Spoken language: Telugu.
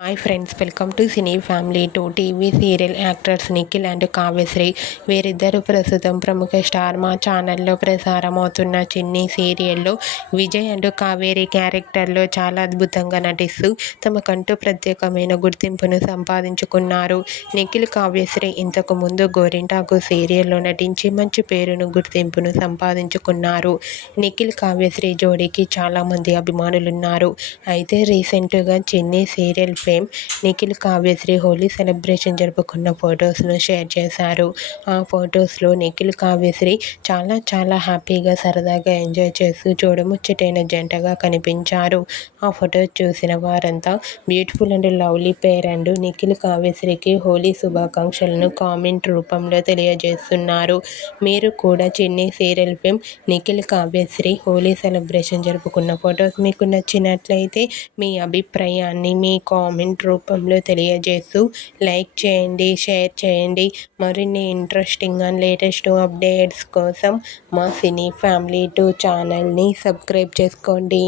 Hi friends, welcome to cine family. TV serial actors Nikhil and Kavyasri వీరిద్దరూ ప్రస్తుతం ప్రముఖ స్టార్ మా ఛానల్లో ప్రసారం అవుతున్న చిన్ని సీరియల్లో విజయ్ అండ్ కావేరి క్యారెక్టర్లో చాలా అద్భుతంగా నటిస్తూ తమకంటూ ప్రత్యేకమైన గుర్తింపును సంపాదించుకున్నారు. నిఖిల్, కావ్యశ్రీ ఇంతకు ముందు గోరింటాకు సీరియల్లో నటించి మంచి పేరును గుర్తింపును సంపాదించుకున్నారు. నిఖిల్, కావ్యశ్రీ జోడీకి చాలామంది అభిమానులున్నారు. అయితే రీసెంట్గా చిన్ని సీరియల్ నిఖిల్, కావ్యశ్రీ హోలీ సెలబ్రేషన్ జరుపుకున్న ఫొటోస్ను షేర్ చేశారు. ఆ ఫొటోస్లో నిఖిల్, కావ్యశ్రీ చాలా హ్యాపీగా సరదాగా ఎంజాయ్ చేస్తూ చూడముచ్చటైన జంటగా కనిపించారు. ఆ ఫొటోస్ చూసిన వారంతా beautiful and lovely pair and Nikhil, కావ్యశ్రీకి హోలీ శుభాకాంక్షలను కామెంట్ రూపంలో తెలియజేస్తున్నారు. మీరు కూడా చిన్ని సీరియల్ నిఖిల్, కావ్యశ్రీ హోలీ సెలబ్రేషన్ జరుపుకున్న ఫొటోస్ మీకు నచ్చినట్లయితే మీ అభిప్రాయాన్ని మీ కామెంట్ రూపంలో తెలియజేస్తూ లైక్ చేయండి, షేర్ చేయండి. మరిన్ని ఇంట్రెస్టింగ్ అండ్ లేటెస్ట్ అప్డేట్స్ కోసం మా సినీ ఫ్యామిలీ 2 ఛానల్ని సబ్స్క్రైబ్ చేసుకోండి.